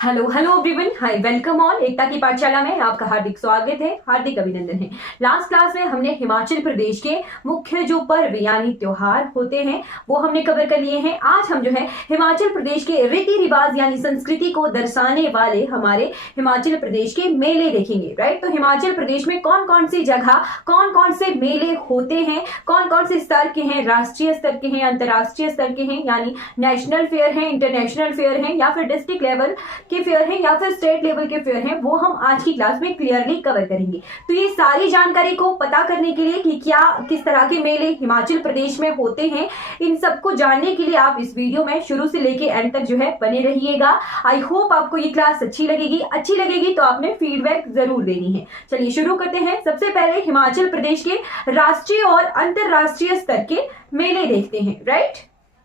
Hello hello everyone, हाय, welcome all. एकता की पाठशाला में आपका हार्दिक स्वागत है, हार्दिक अभिनंदन है। लास्ट क्लास में हमने हिमाचल प्रदेश के मुख्य जो पर्व यानी त्योहार होते हैं वो हमने कवर कर लिए हैं। आज हम जो है हिमाचल प्रदेश के रीति रिवाज यानी संस्कृति को दर्शाने वाले हमारे हिमाचल प्रदेश के मेले देखेंगे। राइट, तो हिमाचल प्रदेश में कौन कौन सी जगह कौन कौन से मेले होते हैं, कौन कौन से स्तर के हैं, राष्ट्रीय स्तर के हैं, अंतर्राष्ट्रीय स्तर के हैं, यानी नेशनल फेयर है, इंटरनेशनल फेयर है, या फिर डिस्ट्रिक्ट लेवल के फेयर हैं, या फिर स्टेट लेवल के फेयर हैं, वो हम आज की क्लास में क्लियरली कवर करेंगे। तो ये सारी जानकारी को पता करने के लिए कि क्या किस तरह के मेले हिमाचल प्रदेश में होते हैं, इन सबको जानने के लिए आप इस वीडियो में शुरू से लेके एंड तक जो है बने रहिएगा। आई होप आपको ये क्लास अच्छी लगेगी तो आपने फीडबैक जरूर देनी है। चलिए शुरू करते हैं। सबसे पहले हिमाचल प्रदेश के राष्ट्रीय और अंतरराष्ट्रीय स्तर के मेले देखते हैं। राइट,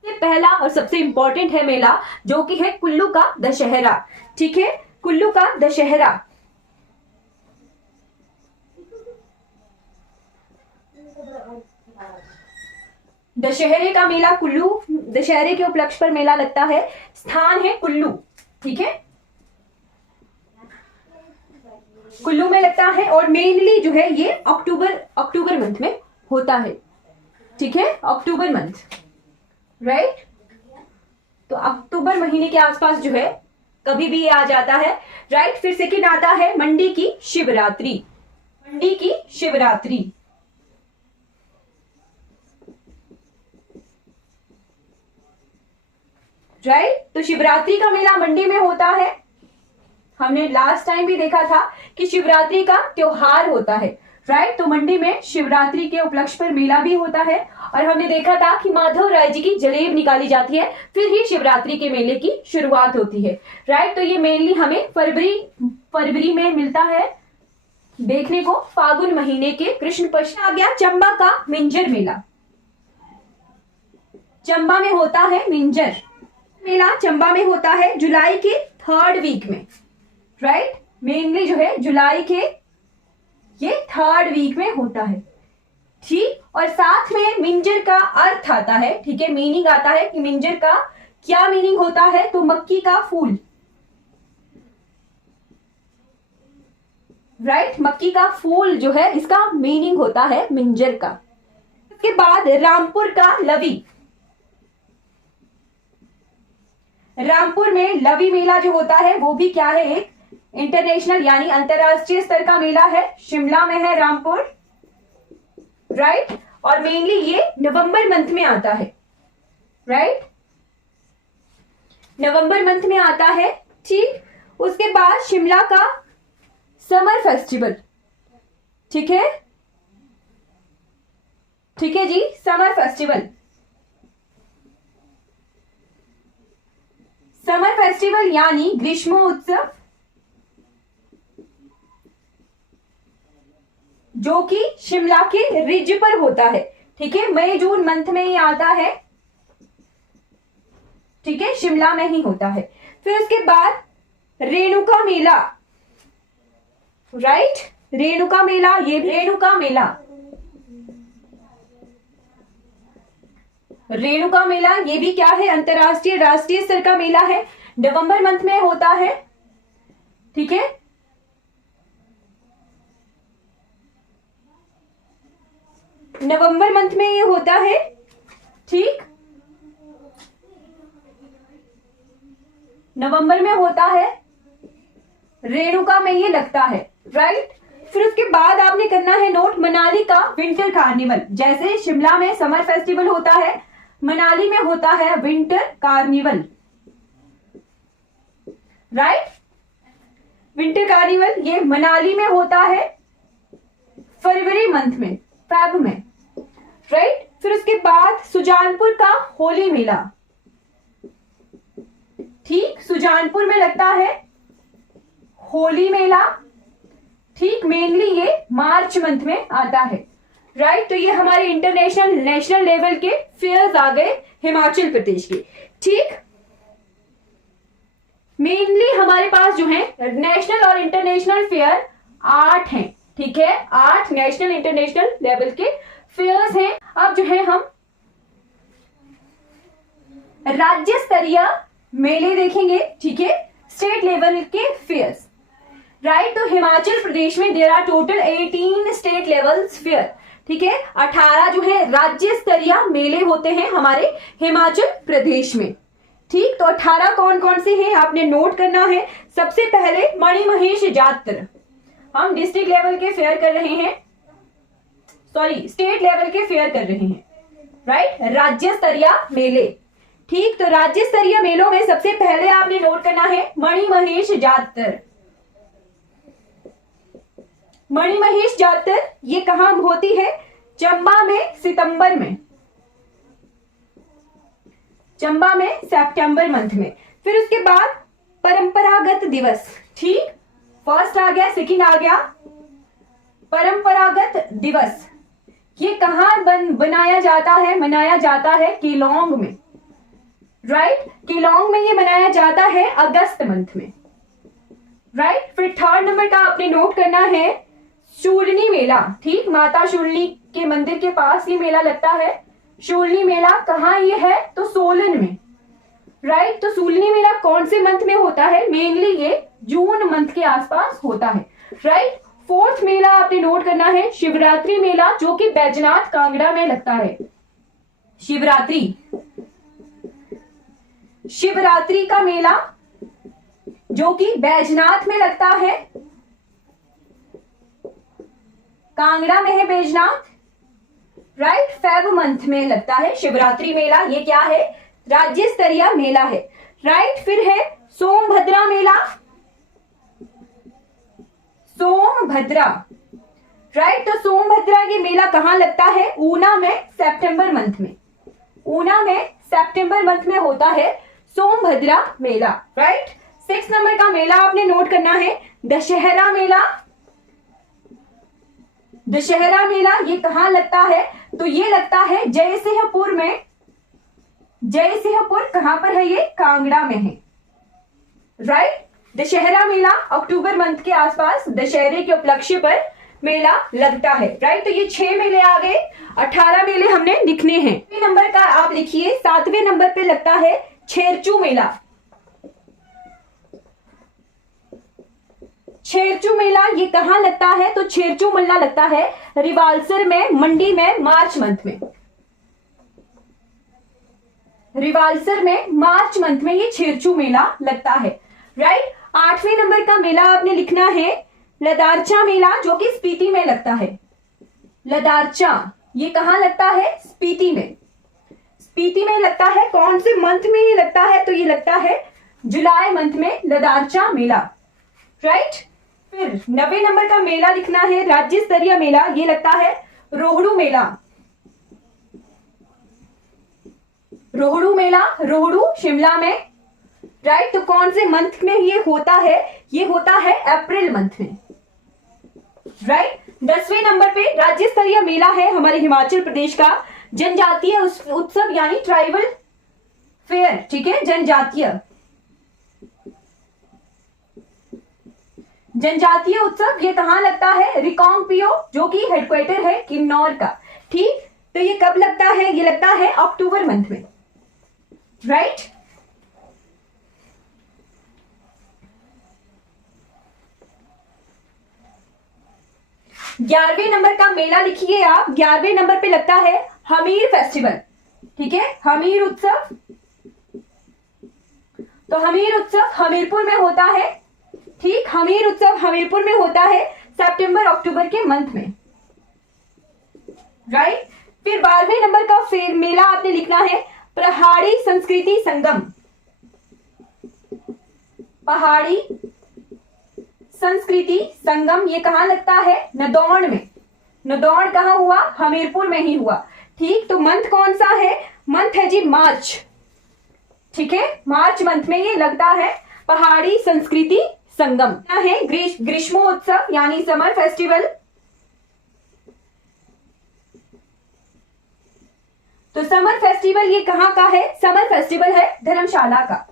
ये पहला और सबसे इंपॉर्टेंट है मेला, जो कि है कुल्लू का दशहरा। ठीक है, कुल्लू का दशहरा। दशहरे का मेला कुल्लू, दशहरे के उपलक्ष्य पर मेला लगता है। स्थान है कुल्लू। ठीक है, कुल्लू में लगता है और मेनली जो है ये अक्टूबर मंथ में होता है। ठीक है, अक्टूबर मंथ। राइट, तो अक्टूबर महीने के आसपास जो है कभी भी ये आ जाता है। राइट, फिर सेकंड आता है मंडी की शिवरात्रि। मंडी की शिवरात्रि। राइट, तो शिवरात्रि का मेला मंडी में होता है। हमने लास्ट टाइम भी देखा था कि शिवरात्रि का त्योहार होता है। राइट, तो मंडी में शिवरात्रि के उपलक्ष्य पर मेला भी होता है और हमने देखा था कि माधव राय जी की जलेब निकाली जाती है, फिर ही शिवरात्रि के मेले की शुरुआत होती है। राइट, तो ये मेनली हमें फरवरी में मिलता है देखने को, फागुन महीने के कृष्ण पक्ष। आ गया चंबा का मिंजर मेला। चंबा में होता है मिंजर मेला। चंबा में होता है जुलाई के 3rd वीक में। राइट, मेनली जो है जुलाई के ये 3rd वीक में होता है। ठीक, और साथ में मिंजर का अर्थ आता है। ठीक है, मीनिंग आता है कि मिंजर का क्या मीनिंग होता है, तो मक्की का फूल। राइट, मक्की का फूल जो है इसका मीनिंग होता है मिंजर का। उसके बाद रामपुर का लवी। रामपुर में लवी मेला जो होता है वो भी क्या है, एक इंटरनेशनल यानी अंतरराष्ट्रीय स्तर का मेला है। शिमला में है रामपुर। राइट, और मेनली ये नवंबर मंथ में आता है। राइट, नवंबर मंथ में आता है। ठीक, उसके बाद शिमला का समर फेस्टिवल। ठीक है, ठीक है जी, समर फेस्टिवल। समर फेस्टिवल यानी ग्रीष्मोत्सव, जो कि शिमला के रिज पर होता है। ठीक है, मई जून मंथ में ही आता है। ठीक है, शिमला में ही होता है। फिर उसके बाद रेणुका मेला। राइट, रेणुका मेला, ये रेणुका मेला, रेणुका मेला ये भी क्या है, अंतरराष्ट्रीय राष्ट्रीय स्तर का मेला है। नवंबर मंथ में होता है। ठीक है, नवंबर मंथ में ये होता है। ठीक, नवंबर में होता है, रेणुका में ये लगता है। राइट, फिर उसके बाद आपने करना है नोट मनाली का विंटर कार्निवल। जैसे शिमला में समर फेस्टिवल होता है, मनाली में होता है winter carnival. Right, winter carnival ये मनाली में होता है फरवरी मंथ में, फेब में। राइट, फिर उसके बाद सुजानपुर का होली मेला। ठीक, सुजानपुर में लगता है होली मेला। ठीक, मेनली ये मार्च मंथ में आता है। राइट, तो ये हमारे इंटरनेशनल नेशनल लेवल के फेयर्स आ गए हिमाचल प्रदेश के। ठीक, मेनली हमारे पास जो है नेशनल और इंटरनेशनल फेयर 8 हैं। ठीक है, 8 नेशनल इंटरनेशनल लेवल के फेयर्स हैं। अब जो है हम राज्य स्तरीय मेले देखेंगे। ठीक है, स्टेट लेवल के फेयर्स, राइट। तो हिमाचल प्रदेश में there are total 18 state levels fair, ठीक है। 18 जो है राज्य स्तरीय मेले होते हैं हमारे हिमाचल प्रदेश में, ठीक। तो 18 कौन कौन से हैं आपने नोट करना है। सबसे पहले मणिमहेश जात्र, हम डिस्ट्रिक्ट लेवल के फेयर कर रहे हैं, सॉरी स्टेट लेवल के फेयर कर रहे हैं, राइट। राज्य स्तरीय मेले, ठीक। तो राज्य स्तरीय मेलों में सबसे पहले आपने नोट करना है मणिमहेश जात्र। मणिमहेश जात्र ये कहां होती है, चंबा में सितंबर में, चंबा में सितंबर मंथ में। फिर उसके बाद परंपरागत दिवस, ठीक। फर्स्ट आ गया, सेकंड आ गया परंपरागत दिवस, ये कहां बनाया जाता है, मनाया जाता है केलोंग में, राइट। केलोंग में ये मनाया जाता है अगस्त मंथ में, राइट। फिर थर्ड नंबर का आपने नोट करना है शूलिनी मेला, ठीक। माता शूलिनी के मंदिर के पास ये मेला लगता है। शूलिनी मेला कहाँ ये है, तो सोलन में, राइट। तो शूलिनी मेला कौन से मंथ में होता है, मेनली ये जून मंथ के आसपास होता है, राइट। फोर्थ मेला आपने नोट करना है शिवरात्रि मेला, जो कि बैजनाथ कांगड़ा में लगता है। शिवरात्रि, शिवरात्रि का मेला जो कि बैजनाथ में लगता है, कांगड़ा में है बैजनाथ, राइट। फेब मंथ में लगता है शिवरात्रि मेला, ये क्या है, राज्य स्तरीय मेला है, राइट। फिर है सोमभद्रा मेला, सोमभद्रा, राइट। तो सोमभद्रा ये मेला कहां लगता है, ऊना में सितंबर मंथ में, ऊना में सितंबर मंथ में होता है सोमभद्रा मेला, राइट। 6 नंबर का मेला आपने नोट करना है दशहरा मेला। दशहरा मेला ये कहां लगता है, तो ये लगता है जयसिंहपुर में। जयसिंहपुर कहां पर है, ये कांगड़ा में है, राइट। दशहरा मेला अक्टूबर मंथ के आसपास दशहरे के उपलक्ष्य पर मेला लगता है, राइट। तो ये 6 मेले आ गए, 18 मेले हमने लिखने हैं। नंबर का आप लिखिए, 7वें नंबर पे लगता है छेरचू मेला। छेरचू मेला ये कहां लगता है, तो छेरचू मेला लगता है रिवाल्सर में, मंडी में, मार्च मंथ में। रिवाल्सर में मार्च मंथ में ये छेरचू मेला लगता है, राइट। 8वें नंबर का मेला आपने लिखना है लदारचा मेला, जो कि स्पीति में लगता है। लदारचा ये कहां लगता है, स्पीति में। स्पीति में लगता है, कौन से मंथ में ये लगता है, तो ये लगता है जुलाई मंथ में लदारचा मेला, राइट। फिर 90 नंबर का मेला लिखना है राज्य स्तरीय मेला, ये लगता है रोहड़ू मेला। रोहड़ू मेला, रोहड़ू शिमला में, राइट। तो कौन से मंथ में ये होता है, ये होता है अप्रैल मंथ में, राइट। 10वें नंबर पे राज्य स्तरीय मेला है हमारे हिमाचल प्रदेश का जनजातीय उत्सव यानी ट्राइबल फेयर, ठीक है। जनजातीय उत्सव ये कहां लगता है, रिकांगपिओ, जो कि हेडक्वार्टर है किन्नौर का, ठीक। तो ये कब लगता है, ये लगता है अक्टूबर मंथ में, राइट। ग्यारहवें नंबर का मेला लिखिए आप, 11वें नंबर पे लगता है हमीर फेस्टिवल, ठीक है। हमीर उत्सव, तो हमीर उत्सव हमीरपुर में होता है, ठीक। हमीर उत्सव हमीरपुर में होता है सितंबर अक्टूबर के मंथ में, राइट। फिर 12वें नंबर का फिर मेला आपने लिखना है पहाड़ी संस्कृति संगम। पहाड़ी संस्कृति संगम ये कहां लगता है, नदौन में। नदौन कहां हुआ, हमीरपुर में ही हुआ, ठीक। तो मंथ कौन सा है, मंथ है जी मार्च, ठीक है। मार्च मंथ में ये लगता है पहाड़ी संस्कृति संगम है। ग्रीष्मोत्सव यानी समर फेस्टिवल, तो समर फेस्टिवल ये कहां का है, समर फेस्टिवल है धर्मशाला का।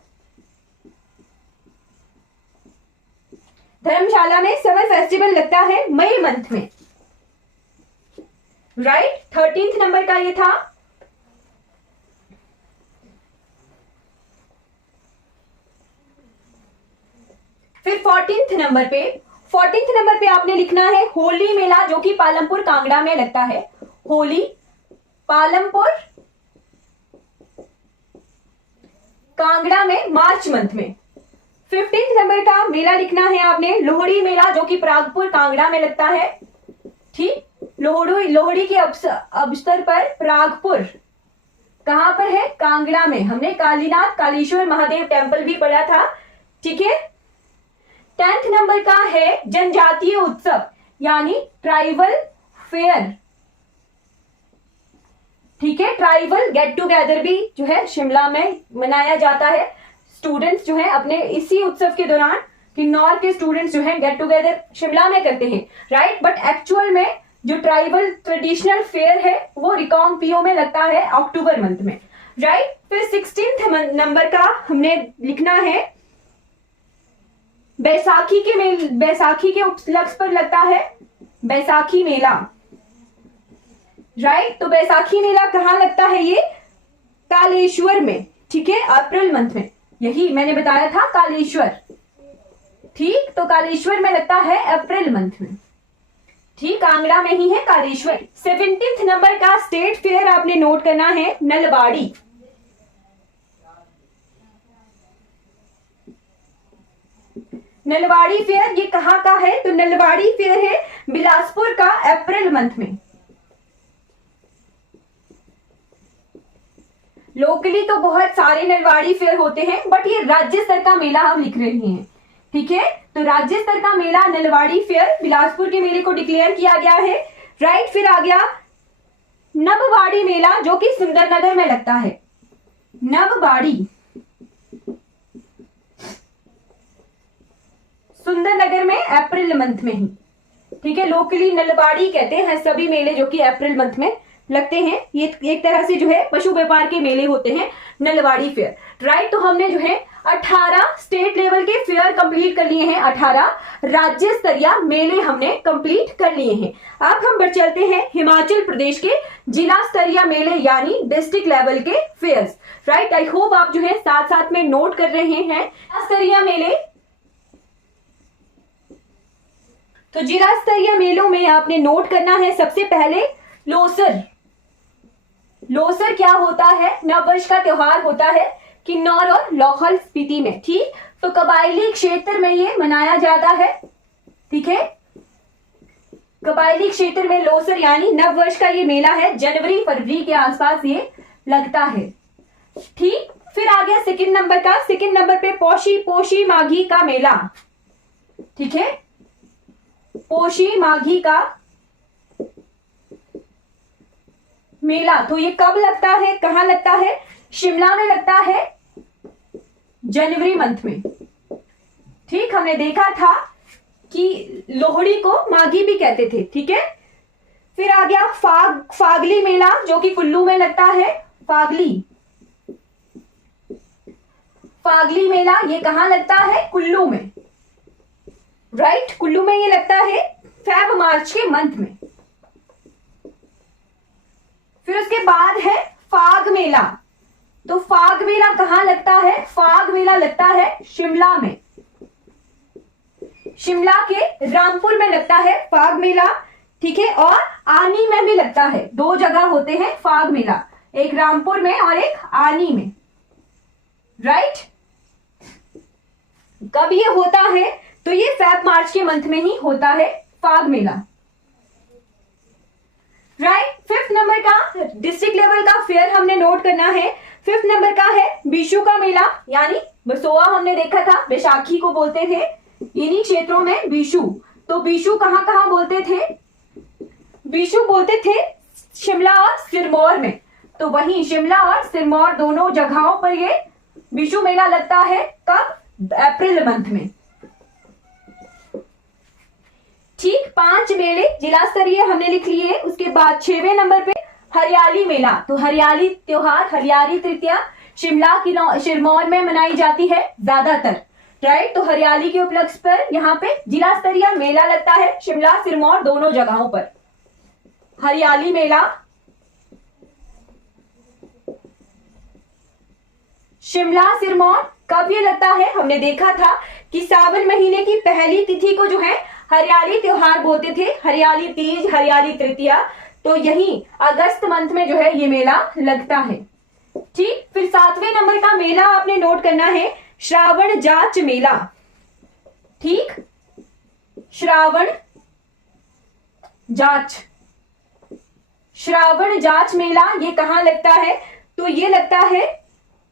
धर्मशाला में समर फेस्टिवल लगता है मई मंथ में, राइट। 13th नंबर का ये था फिर 14th नंबर पे आपने लिखना है होली मेला, जो कि पालमपुर कांगड़ा में लगता है। होली पालमपुर कांगड़ा में मार्च मंथ में। 15th नंबर का मेला लिखना है आपने लोहड़ी मेला, जो कि प्रागपुर कांगड़ा में लगता है। ठीक, लोहड़ी के अवसर पर प्रागपुर कहां पर है? कांगड़ा में। हमने कालीनाथ कालीश्वर महादेव टेम्पल भी पढ़ा था। ठीक है। 10th नंबर का है जनजातीय उत्सव यानी ट्राइबल फेयर। ठीक है, ट्राइबल गेट टुगेदर भी जो है शिमला में मनाया जाता है। स्टूडेंट्स जो है अपने इसी उत्सव के दौरान किन्नौर के स्टूडेंट्स जो है गेट टुगेदर शिमला में करते हैं, राइट। बट एक्चुअल में जो ट्राइबल ट्रेडिशनल फेयर है वो रिकांगपिओ में लगता है अक्टूबर मंथ में, राइट। फिर 16th नंबर का हमने लिखना है बैसाखी के उपलक्ष्य पर लगता है बैसाखी मेला, राइट। तो बैसाखी मेला कहां लगता है? ये कालेश्वर में। ठीक है, अप्रैल मंथ में। यही मैंने बताया था, कालेश्वर। ठीक, तो कालेश्वर में लगता है अप्रैल मंथ में। ठीक, कांगड़ा में ही है कालेश्वर। 17th नंबर का स्टेट फेयर आपने नोट करना है नलबाड़ी। नलवाड़ी फेयर ये कहां का है? तो नलवाड़ी फेयर है बिलासपुर का अप्रैल मंथ में। लोकली तो बहुत सारे नलवाड़ी फेयर होते हैं, बट ये राज्य स्तर का मेला हम लिख रहे हैं। ठीक है, तो राज्य स्तर का मेला नलवाड़ी फेयर बिलासपुर के मेले को डिक्लेयर किया गया है, राइट। फिर आ गया नबवाड़ी मेला, जो कि सुंदरनगर में लगता है। नबवाड़ी सुंदरनगर में अप्रैल मंथ में ही। ठीक है, लोकली नलबाड़ी कहते हैं सभी मेले जो कि अप्रैल मंथ में लगते हैं। ये एक तरह से जो है पशु व्यापार के मेले होते हैं नलवाड़ी फेयर, राइट। तो हमने जो है 18 स्टेट लेवल के फेयर कंप्लीट कर लिए हैं, 18 राज्य स्तरीय मेले हमने कंप्लीट कर लिए हैं। अब हम बढ़ चलते हैं हिमाचल प्रदेश के जिला स्तरीय मेले यानी डिस्ट्रिक्ट लेवल के फेयर्स, राइट। आई होप आप जो है साथ साथ में नोट कर रहे हैं स्तरीय मेले। तो जिला स्तरीय मेलों में आपने नोट करना है सबसे पहले लोसर। लोसर क्या होता है? नववर्ष का त्योहार होता है किन्नौर और लाहौल स्पीति में। ठीक, तो कबायली क्षेत्र में ये मनाया जाता है। ठीक है, कबायली क्षेत्र में लोसर यानी नववर्ष का ये मेला है, जनवरी फरवरी के आसपास ये लगता है। ठीक, फिर आ गया सेकंड नंबर का। सेकंड नंबर पे पोशी माघी का मेला। ठीक है, पोशी माघी का मेला, तो ये कब लगता है, कहां लगता है? शिमला में लगता है जनवरी मंथ में। ठीक, हमने देखा था कि लोहड़ी को माघी भी कहते थे। ठीक है, फिर आ गया फागली मेला, जो कि कुल्लू में लगता है। फागली मेला ये कहां लगता है? कुल्लू में, राइट। कुल्लू में ये लगता है फेब मार्च के मंथ में। फिर उसके बाद है फाग मेला। तो फाग मेला कहां लगता है? फाग मेला लगता है शिमला में। शिमला के रामपुर में लगता है फाग मेला। ठीक है, और आनी में भी लगता है। 2 जगह होते हैं फाग मेला, एक रामपुर में और एक आनी में, राइट। कब ये होता है? तो ये फेब मार्च के मंथ में ही होता है फाग मेला, राइट। 5th नंबर का डिस्ट्रिक्ट लेवल का फेयर हमने नोट करना है। 5th नंबर का है बिशु का मेला यानी बसोआ। हमने देखा था बैसाखी को बोलते थे इन्हीं क्षेत्रों में बिशु। तो बिशु कहां कहां बोलते थे? बिशु बोलते थे शिमला और सिरमौर में। तो वहीं शिमला और सिरमौर दोनों जगहों पर ये बिशु मेला लगता है। कब? अप्रैल मंथ में। ठीक, 5 मेले जिला स्तरीय हमने लिख लिए। उसके बाद 6वें नंबर पे हरियाली मेला। तो हरियाली त्योहार, हरियाली तृतीया शिमला सिरमौर में मनाई जाती है ज्यादातर, राइट। तो हरियाली के उपलक्ष्य पर यहाँ पे जिला स्तरीय मेला लगता है शिमला सिरमौर दोनों जगहों पर। हरियाली मेला शिमला सिरमौर कब ये लगता है? हमने देखा था कि सावन महीने की पहली तिथि को जो है हरियाली त्योहार बोलते थे, हरियाली तीज, हरियाली तृतीया। तो यही अगस्त मंथ में जो है ये मेला लगता है। ठीक, फिर 7वें नंबर का मेला आपने नोट करना है, श्रावण जाच मेला। ठीक, श्रावण जाच, श्रावण जाच मेला ये कहां लगता है? तो ये लगता है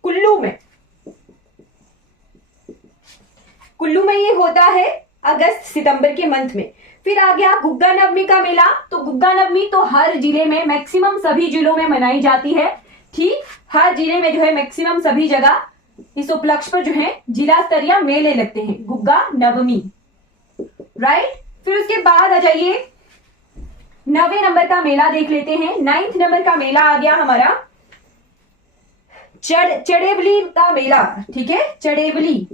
कुल्लू में। कुल्लू में ये होता है अगस्त सितंबर के मंथ में। फिर आ गया गुग्गा नवमी का मेला। तो गुग्गा नवमी तो हर जिले में, मैक्सिमम सभी जिलों में मनाई जाती है। ठीक, हर जिले में जो है मैक्सिमम सभी जगह इस उपलक्ष्य पर जो है जिला स्तरीय मेले लगते हैं, गुग्गा नवमी। राइट, फिर उसके बाद आ जाइए 9वें नंबर का मेला देख लेते हैं। 9th नंबर का मेला आ गया हमारा चड़ेवली का मेला। ठीक है, चड़ेवली।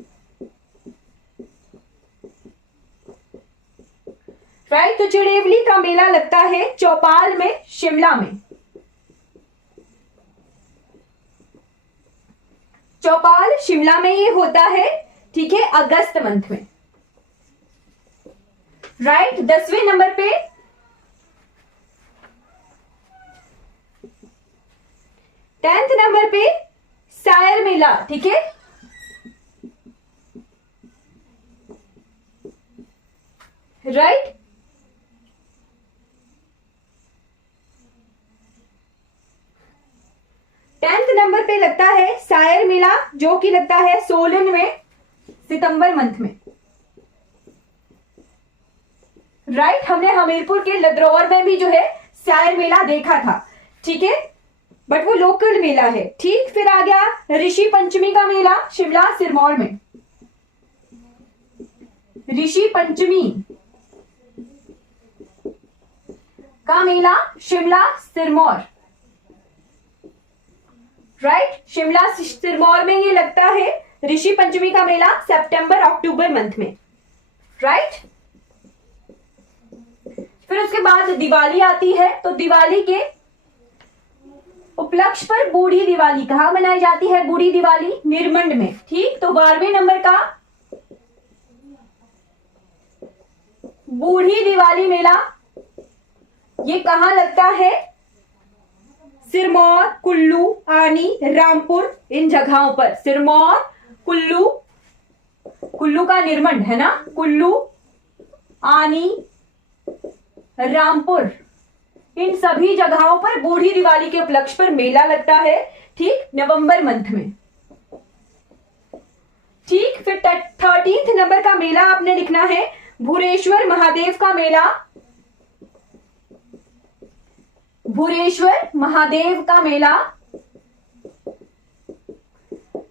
राइट, तो चड़ेवली का मेला लगता है चौपाल में, शिमला में। चौपाल शिमला में ये होता है। ठीक है, अगस्त मंथ में। राइट, 10वें नंबर पे 10th नंबर पे सायर मेला। ठीक है, राइट, नंबर पे लगता है सायर मेला, जो कि लगता है सोलन में, सितंबर मंथ में। राइट, हमने हमीरपुर के लदरौर में भी जो है सायर मेला देखा था। ठीक है, बट वो लोकल मेला है। ठीक, फिर आ गया ऋषि पंचमी का मेला, शिमला सिरमौर में। ऋषि पंचमी का मेला शिमला सिरमौर। राइट, शिमला सिरमौर में ये लगता है ऋषि पंचमी का मेला सितंबर अक्टूबर मंथ में। राइट, फिर उसके बाद दिवाली आती है। तो दिवाली के उपलक्ष्य पर बूढ़ी दिवाली कहां मनाई जाती है? बूढ़ी दिवाली निरमंड में। ठीक, तो 12वें नंबर का बूढ़ी दिवाली मेला ये कहां लगता है? सिरमौर, कुल्लू, आनी, रामपुर, इन जगहों पर। सिरमौर, कुल्लू, कुल्लू का निरमंड है ना, कुल्लू, आनी, रामपुर, इन सभी जगहों पर बूढ़ी दिवाली के उपलक्ष्य पर मेला लगता है। ठीक, नवंबर मंथ में। ठीक, फिर 13th नंबर का मेला आपने लिखना है भूरेश्वर महादेव का मेला। भूरेश्वर महादेव का मेला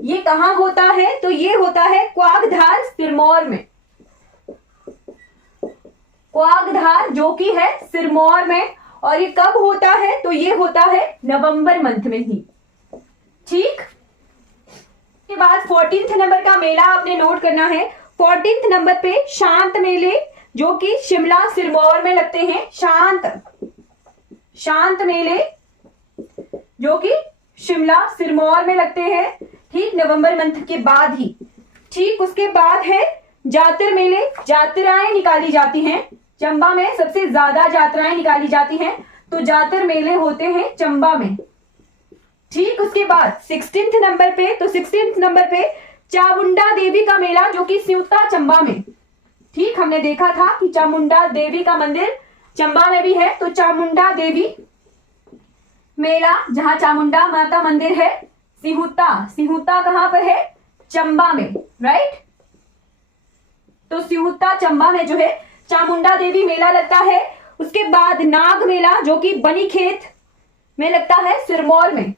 ये कहां होता है? तो ये होता है क्वागधार सिरमौर में। क्वागधार जो कि है सिरमौर में, और ये कब होता है? तो ये होता है नवंबर मंथ में ही। ठीक, के बाद 14th नंबर का मेला आपने नोट करना है। 14th नंबर पे शांत मेले, जो कि शिमला सिरमौर में लगते हैं। शांत मेले जो कि शिमला सिरमौर में लगते हैं। ठीक, नवंबर मंथ के बाद ही। ठीक, उसके बाद है जातर मेले, यात्राएं निकाली जाती हैं। चंबा में सबसे ज्यादा यात्राएं निकाली जाती हैं, तो जातर मेले होते हैं चंबा में। ठीक, उसके बाद 16th नंबर पे, तो 16th नंबर पे चामुंडा देवी का मेला, जो कि सिउता चंबा में। ठीक, हमने देखा था कि चामुंडा देवी का मंदिर चंबा में भी है। तो चामुंडा देवी मेला, जहां चामुंडा माता मंदिर है, सिहुता कहां पर है? चंबा में। राइट, तो सिहुता चंबा में जो है चामुंडा देवी मेला लगता है। उसके बाद नाग मेला, जो कि बनीखेत में लगता है सिरमौर में।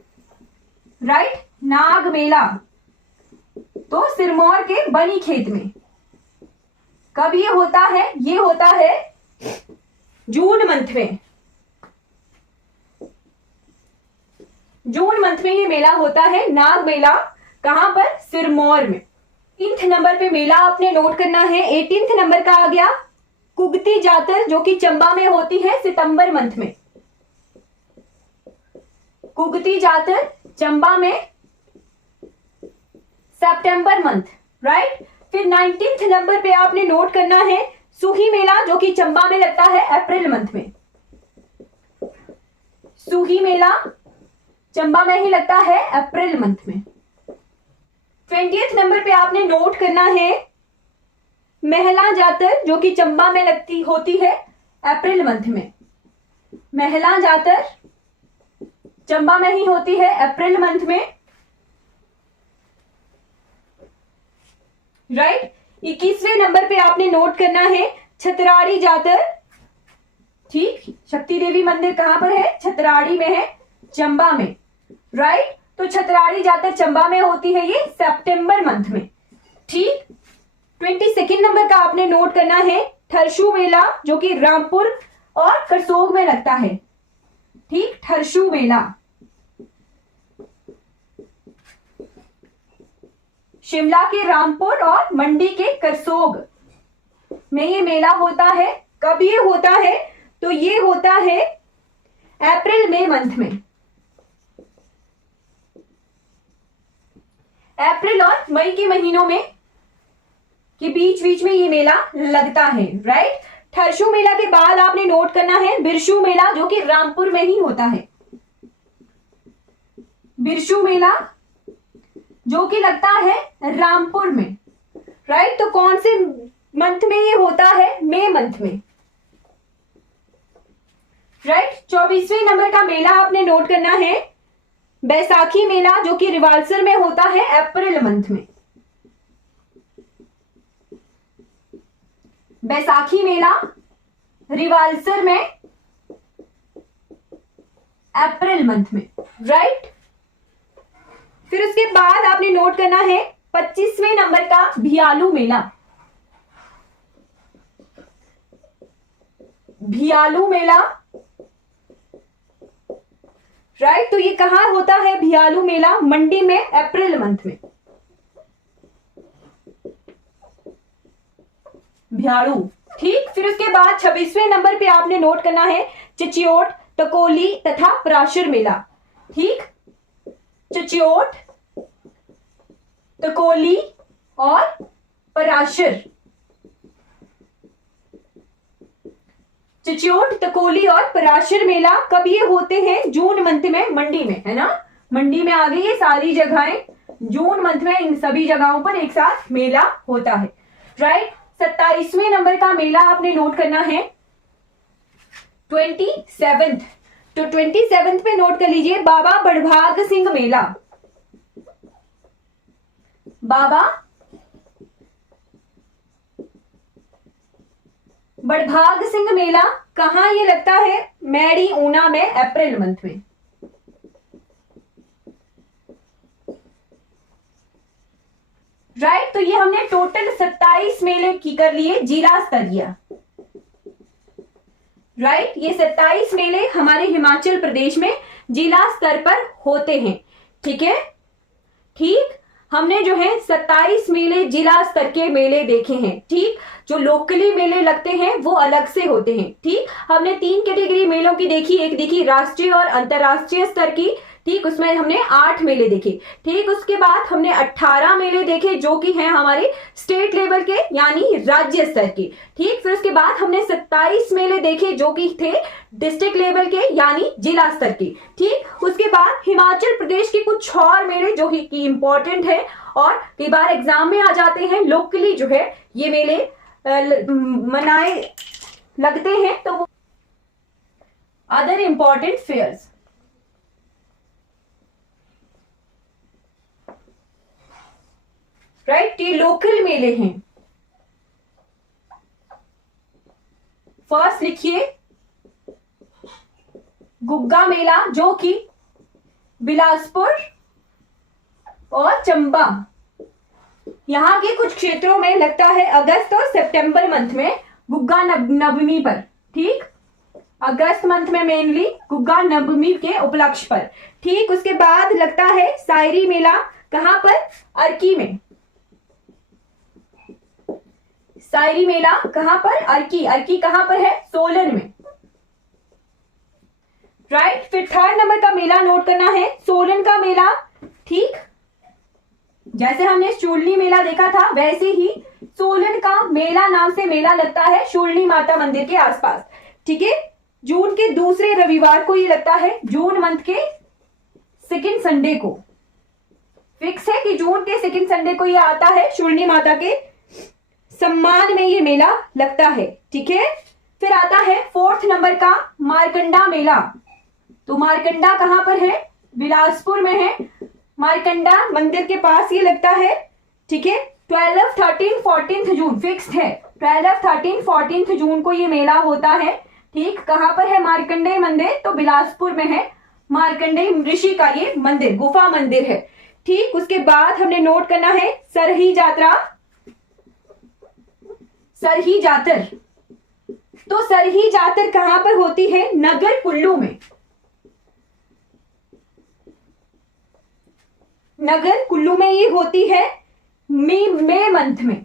राइट, नाग मेला तो सिरमौर के बनीखेत में। कब ये होता है? ये होता है जून मंथ में। जून मंथ में ये मेला होता है, नाग मेला। कहां पर? सिरमौर में। 18th नंबर पे मेला आपने नोट करना है। 18th नंबर का आ गया कुगती जातर, जो कि चंबा में होती है सितंबर मंथ में। कुगती जातर चंबा में सितंबर मंथ, राइट। फिर 19th नंबर पे आपने नोट करना है सूही मेला, जो कि चंबा में लगता है अप्रैल मंथ में। सूही मेला चंबा में ही लगता है अप्रैल मंथ में। 20th नंबर पे आपने नोट करना है महला जातर, जो कि चंबा में लगती होती है अप्रैल मंथ में। महला जातर चंबा में ही होती है अप्रैल मंथ में, राइट। 21वें नंबर पे आपने नोट करना है छतराड़ी जातर, ठीक। शक्ति देवी मंदिर कहां पर है? छतराड़ी में है, चंबा में, राइट। तो छतराड़ी जातर चंबा में होती है ये सितंबर मंथ में, ठीक। 22nd नंबर का आपने नोट करना है ठरशु मेला, जो कि रामपुर और करसोग में लगता है, ठीक। ठरशु मेला शिमला के रामपुर और मंडी के करसोग में ये मेला होता है। कब ये होता है? तो ये होता है अप्रैल मई मंथ में, अप्रैल और मई के महीनों में के बीच बीच में ये मेला लगता है, राइट। ठरशु मेला के बाद आपने नोट करना है बिरशु मेला, जो कि रामपुर में ही होता है। बिरशु मेला जो कि लगता है रामपुर में, राइट। तो कौन से मंथ में ये होता है? मई मंथ में, राइट। 24वें नंबर का मेला आपने नोट करना है बैसाखी मेला, जो कि रिवाल्सर में होता है अप्रैल मंथ में। बैसाखी मेला रिवाल्सर में अप्रैल मंथ में, राइट। फिर उसके बाद आपने नोट करना है 25वें नंबर का भियालू मेला। भियालू मेला, राइट। तो ये कहां होता है भियालू मेला? मंडी में अप्रैल मंथ में, भियाड़ू, ठीक। फिर उसके बाद 26वें नंबर पे आपने नोट करना है चिचियोट, टकोली तथा पराशर मेला, ठीक। चिचियोट, टकोली और पराशर। चिचियोट, टकोली और पराशर मेला कब ये होते हैं? जून मंथ में, मंडी में, है ना। मंडी में आ गई ये सारी जगहें। जून मंथ में इन सभी जगहों पर एक साथ मेला होता है, राइट। 27वें नंबर का मेला आपने नोट करना है 27th। तो 27th पे नोट कर लीजिए बाबा बड़भाग सिंह मेला। बाबा बड़भाग सिंह मेला कहां ये लगता है? मैडी ऊना में अप्रैल मंथ में, राइट। तो ये हमने टोटल 27 मेले की कर लिए जिला स्तरीय, राइट। ये 27 मेले हमारे हिमाचल प्रदेश में जिला स्तर पर होते हैं, ठीक है, ठीक। हमने जो है 27 मेले जिला स्तर के मेले देखे हैं, ठीक। जो लोकली मेले लगते हैं वो अलग से होते हैं, ठीक। हमने 3 कैटेगरी मेलों की देखी, एक देखी राष्ट्रीय और अंतरराष्ट्रीय स्तर की, ठीक। उसमें हमने 8 मेले देखे, ठीक। उसके बाद हमने 18 मेले देखे जो कि हैं हमारे स्टेट लेवल के यानी राज्य स्तर के, ठीक। फिर उसके बाद हमने 27 मेले देखे जो कि थे डिस्ट्रिक्ट लेवल के यानी जिला स्तर के, ठीक। उसके बाद हिमाचल प्रदेश के कुछ और मेले जो कि इंपॉर्टेंट है और कई बार एग्जाम में आ जाते हैं, लोकली जो है ये मेले मनाए लगते हैं, तो वो अदर इंपॉर्टेंट फेयर्स, राइट। ये लोकल मेले हैं। फर्स्ट लिखिए गुग्गा मेला जो कि बिलासपुर और चंबा यहां के कुछ क्षेत्रों में लगता है अगस्त और सितंबर मंथ में गुग्गा नवमी पर, ठीक। अगस्त मंथ में मेनली गुग्गा नवमी के उपलक्ष्य पर, ठीक। उसके बाद लगता है सायरी मेला, कहां पर? अर्की में। सायरी मेला कहां पर? अर्की। अर्की कहां पर है? सोलन में, राइट। फिर 3rd नंबर का मेला नोट करना है सोलन का मेला, ठीक। जैसे हमने शूलनी मेला देखा था वैसे ही सोलन का मेला नाम से मेला लगता है शूलनी माता मंदिर के आसपास। ठीक है, जून के दूसरे रविवार को ये लगता है, जून मंथ के सेकेंड संडे को। फिक्स है कि जून के सेकेंड संडे को ये आता है, शूलनी माता के सम्मान में ये मेला लगता है। ठीक है, फिर आता है 4th नंबर का मारकंडा मेला। तो मारकंडा कहां पर है? बिलासपुर में है, मारकंडा मंदिर के पास ये लगता है। ठीक है, 12, 13, 14 जून फिक्स्ड है, 12, 13, 14 जून को ये मेला होता है। ठीक, कहां पर है मारकंडे मंदिर? तो बिलासपुर में है, मारकंडे ऋषि का ये मंदिर, गुफा मंदिर है। ठीक, उसके बाद हमने नोट करना है सरही यात्रा, सरही जातर। तो सरही जातर कहां पर होती है? नगर कुल्लू में, नगर कुल्लू में ये होती है मई मंथ में।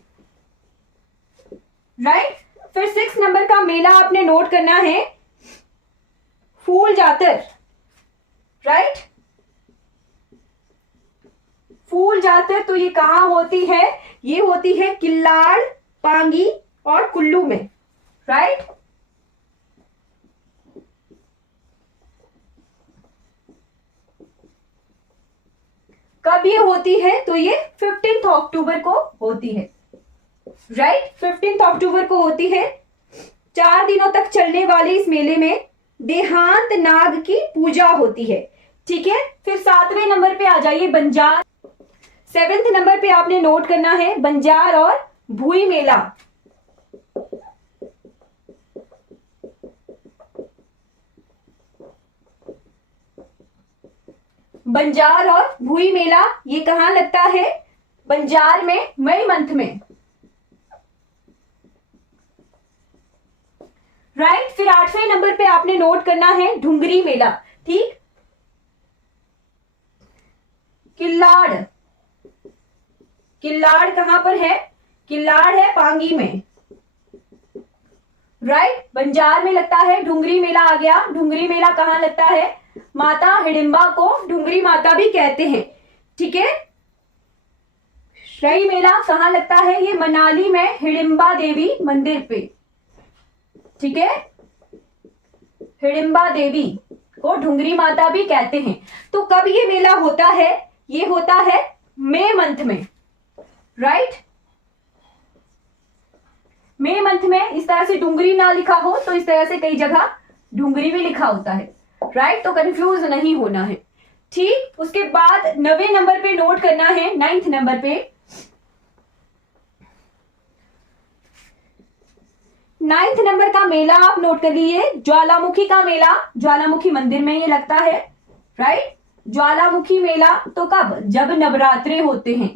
राइट, फिर 6 नंबर का मेला आपने नोट करना है फूल जातर। राइट, फूल जातर तो ये कहां होती है? ये होती है किल्लाड़, पांगी और कुल्लू में। राइट, कब ये होती है? तो ये 15 अक्टूबर को होती है। राइट, 15 अक्टूबर को होती है। 4 दिनों तक चलने वाले इस मेले में देहांत नाग की पूजा होती है। ठीक है, फिर 7वें नंबर पे आ जाइए बंजार। 7th नंबर पे आपने नोट करना है बंजार और भूई मेला। बंजार और भूई मेला ये कहां लगता है? बंजार में, मई मंथ में। राइट, फिर 8वें नंबर पे आपने नोट करना है ढुंगरी मेला। ठीक, किल्लाड़, किल्लाड़ कहां पर है? किल्लाड़ है पांगी में। राइट, बंजार में लगता है, ढुंगरी मेला आ गया। ढुंगरी मेला कहां लगता है? माता हिडिंबा को ढुंगरी माता भी कहते हैं। ठीक है, श्रई मेला कहां लगता है? ये मनाली में हिडिंबा देवी मंदिर पे। ठीक है, हिडिंबा देवी को ढुंगरी माता भी कहते हैं। तो कब ये मेला होता है? ये होता है मई मंथ में। राइट, मई मंथ में। इस तरह से डुंगरी ना लिखा हो तो इस तरह से कई जगह डुंगरी भी लिखा होता है। राइट, तो कंफ्यूज नहीं होना है। ठीक, उसके बाद 9वें नंबर पे नोट करना है, 9th नंबर पे 9th नंबर का मेला आप नोट कर लीजिए, ज्वालामुखी का मेला। ज्वालामुखी मंदिर में ये लगता है। राइट, ज्वालामुखी मेला तो कब? जब नवरात्रे होते हैं।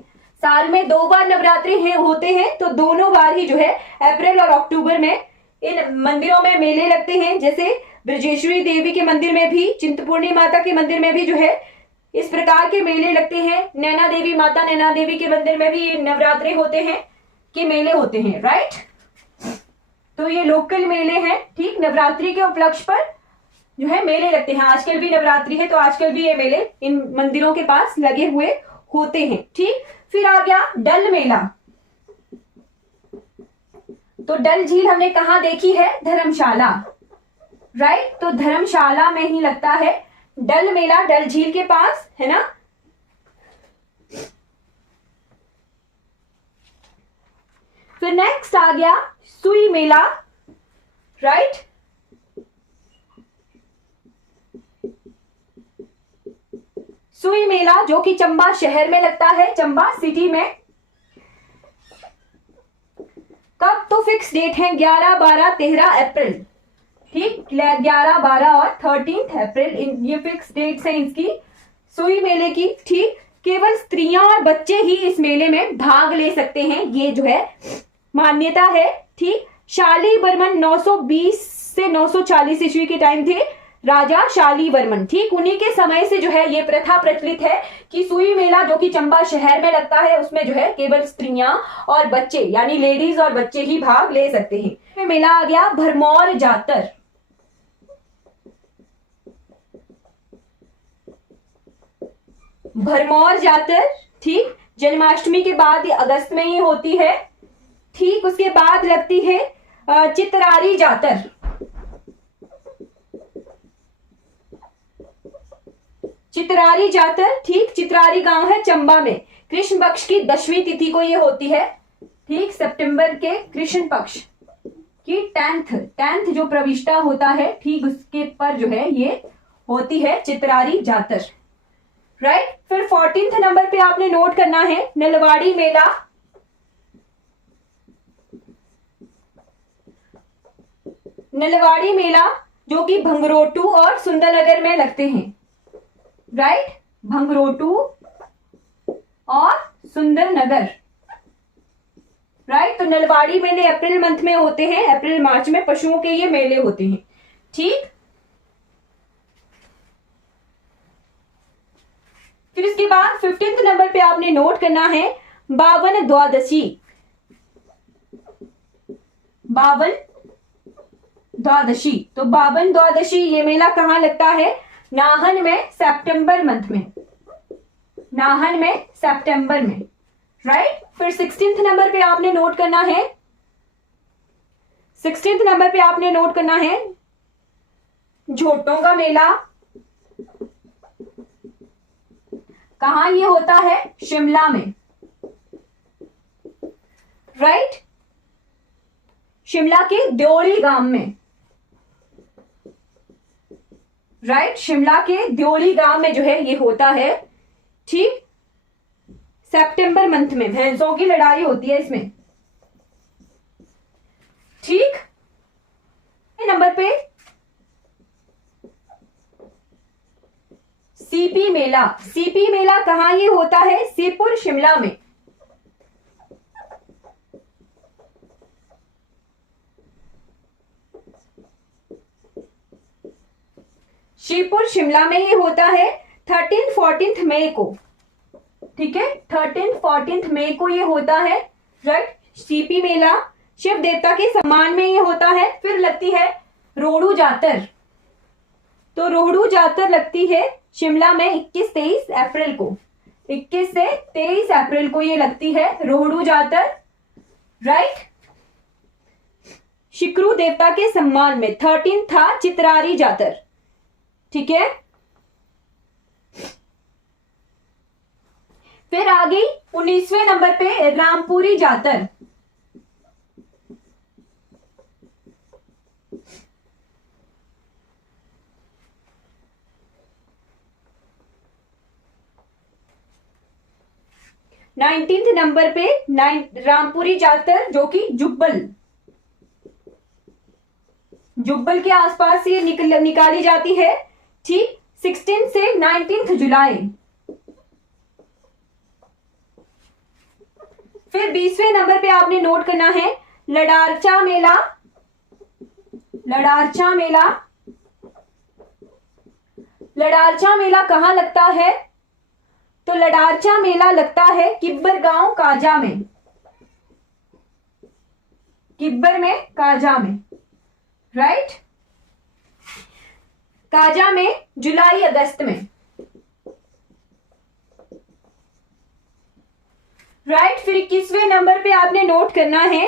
साल में 2 बार नवरात्रे होते हैं, तो दोनों बार ही जो है अप्रैल और अक्टूबर में इन मंदिरों में मेले लगते हैं। जैसे ब्रजेश्वरी देवी के मंदिर में भी, चिंतपूर्णी माता के मंदिर में भी जो है इस प्रकार के मेले लगते हैं। नैना देवी, माता नैना देवी के मंदिर में भी नवरात्रे होते हैं, के मेले होते हैं। राइट, तो ये लोकल मेले हैं। ठीक, नवरात्रि के उपलक्ष्य पर जो है मेले लगते हैं। आजकल भी नवरात्रि है तो आजकल भी ये मेले इन मंदिरों के पास लगे हुए होते हैं। ठीक, फिर आ गया डल मेला। तो डल झील हमने कहा देखी है? धर्मशाला। राइट, तो धर्मशाला में ही लगता है डल मेला, डल झील के पास, है ना। फिर नेक्स्ट आ गया सुई मेला। राइट, सुई मेला जो कि चंबा शहर में लगता है, चंबा सिटी में। कब? तो फिक्स डेट है 11, 12, 13 अप्रैल। ठीक, 11, 12 और 13 अप्रैल ये फिक्स डेट्स हैं इसकी, सुई मेले की। ठीक, केवल स्त्रियां और बच्चे ही इस मेले में भाग ले सकते हैं, ये जो है मान्यता है। ठीक, शाली बर्मन 920 से 940 ईस्वी के टाइम थे राजा शाली वर्मन। ठीक, उन्हीं के समय से जो है ये प्रथा प्रचलित है कि सुई मेला जो कि चंबा शहर में लगता है उसमें जो है केवल स्त्रियां और बच्चे यानी लेडीज और बच्चे ही भाग ले सकते हैं। मेला आ गया भरमौर जातर। भरमौर जातर, ठीक, जन्माष्टमी के बाद ये अगस्त में ही होती है। ठीक उसके बाद लगती है चित्रारी जातर। चित्रारी जातर, ठीक, चित्रारी गांव है चंबा में। कृष्ण पक्ष की 10वीं तिथि को ये होती है। ठीक, सितंबर के कृष्ण पक्ष की 10th जो प्रविष्टा होता है, ठीक उसके पर जो है ये होती है चित्रारी जातर। राइट। फिर 14th नंबर पे आपने नोट करना है नलवाड़ी मेला। नलवाड़ी मेला जो कि भंगरोटू और सुंदरनगर में लगते हैं। राइट, भंगरोटू और सुंदरनगर। राइट, तो नलवाड़ी मेले अप्रैल मंथ में होते हैं, अप्रैल मार्च में पशुओं के ये मेले होते हैं। ठीक, फिर इसके बाद 15th नंबर पे आपने नोट करना है बावन द्वादशी। बावन द्वादशी, तो बावन द्वादशी ये मेला कहाँ लगता है? नाहन में, सितंबर मंथ में। नाहन में सितंबर में। राइट। फिर 16th नंबर पे आपने नोट करना है, 16th नंबर पे आपने नोट करना है झोटों का मेला। कहां ये होता है? शिमला में। राइट, शिमला के द्योली गांव में। राइट, शिमला के द्योली गांव में जो है ये होता है। ठीक, सितंबर मंथ में भैंसों की लड़ाई होती है इसमें। ठीक, नंबर पे सीपी मेला। सीपी मेला कहां ये होता है? सीपुर, शिमला में। शिवपुर, शिमला में ये होता है 13-14 मई को। ठीक है, 13-14 मई को ये होता है। राइट, सीपी मेला शिव देवता के सम्मान में ये होता है। फिर लगती है रोहड़ू जातर। तो रोहड़ू जातर लगती है शिमला में 21-23 अप्रैल को। 21 से 23 अप्रैल को ये लगती है रोहड़ू जातर। राइट, शिक्रू देवता के सम्मान में। 13 था चित्रारी जातर। ठीक है, फिर आ गई 19वें नंबर पे रामपुरी जातर। नाइनटीन्थ नंबर पे रामपुरी जातर जो कि जुब्बल के आसपास ये निकाली जाती है। ठीक, 16 से 19 जुलाई। फिर 20वें नंबर पे आपने नोट करना है लडारचा मेला। लडारचा मेला, लडारचा मेला कहां लगता है? तो लडारचा मेला लगता है किब्बर गांव काजा में। किब्बर में, काजा में। राइट, काजा में जुलाई अगस्त में। राइट, फिर 21वें नंबर पे आपने नोट करना है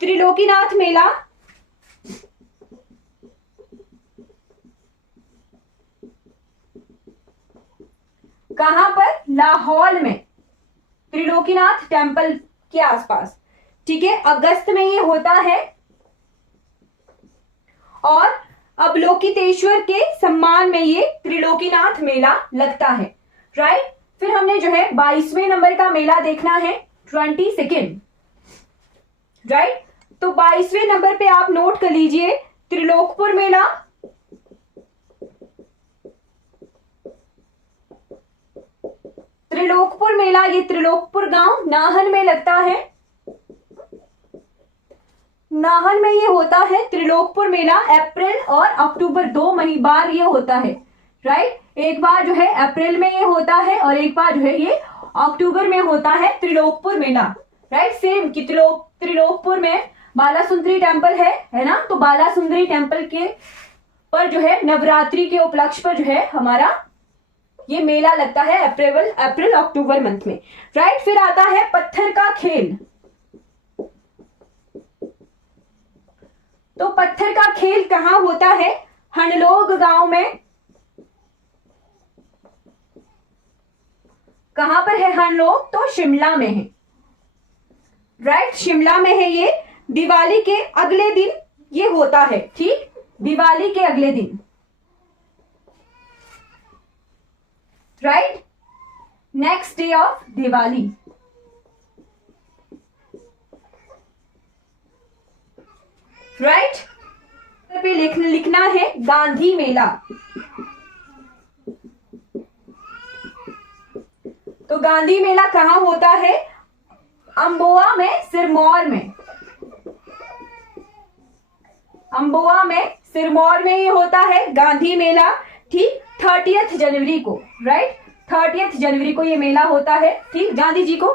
त्रिलोकीनाथ मेला। कहां पर? लाहौल में, त्रिलोकीनाथ टेम्पल के आसपास। ठीक है, अगस्त में ये होता है और अवलोकितेश्वर के सम्मान में ये त्रिलोकीनाथ मेला लगता है। राइट, फिर हमने जो है 22वें नंबर का मेला देखना है 22nd। राइट, तो 22वें नंबर पे आप नोट कर लीजिए त्रिलोकपुर मेला। त्रिलोकपुर मेला, ये त्रिलोकपुर गांव नाहन में लगता है। नाहन में ये होता है त्रिलोकपुर मेला। अप्रैल और अक्टूबर 2 महीने बार ये होता है। राइट, एक बार जो है अप्रैल में ये होता है और एक बार जो है ये अक्टूबर में होता है त्रिलोकपुर मेला। राइट, सेम कि त्रिलोकपुर में बालासुंदरी टेम्पल है ना। तो बालासुंदरी टेम्पल के पर जो है नवरात्रि के उपलक्ष्य पर जो है हमारा ये मेला लगता है अप्रैल अक्टूबर मंथ में, राइट। फिर आता है पत्थर का खेल। तो पत्थर का खेल कहां होता है? हंडलोग गांव में। कहां पर है हंडलोग? तो शिमला में है, राइट, शिमला में है ये। दिवाली के अगले दिन ये होता है, ठीक, दिवाली के अगले दिन, right, next day of Diwali. Right, पे लिखना है गांधी मेला। तो गांधी मेला कहां होता है? अम्बोआ में, सिरमौर में। अम्बोआ में, सिरमौर में ये होता है गांधी मेला, ठीक, 30 जनवरी को, राइट, 30 जनवरी को ये मेला होता है, ठीक, गांधी जी को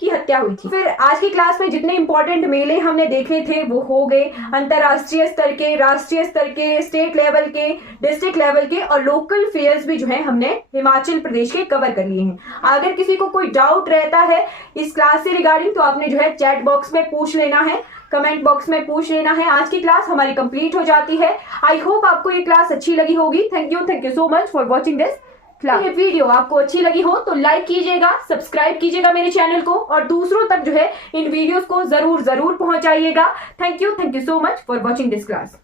की हत्या हुई थी। फिर आज की क्लास में जितने इंपॉर्टेंट मेले हमने देखे थे वो हो गए अंतरराष्ट्रीय स्तर के, राष्ट्रीय स्तर के, स्टेट लेवल के, डिस्ट्रिक्ट लेवल के, और लोकल फेयर्स भी जो है हमने हिमाचल प्रदेश के कवर कर लिए हैं। अगर किसी को कोई डाउट रहता है इस क्लास से रिगार्डिंग तो आपने जो है चैट बॉक्स में पूछ लेना है, कमेंट बॉक्स में पूछ लेना है। आज की क्लास हमारी कंप्लीट हो जाती है। आई होप आपको ये क्लास अच्छी लगी होगी। Thank you so much for watching this class. ये वीडियो आपको अच्छी लगी हो तो लाइक कीजिएगा, सब्सक्राइब कीजिएगा मेरे चैनल को, और दूसरों तक जो है इन वीडियोस को जरूर पहुंचाइएगा। Thank you so much for watching this class.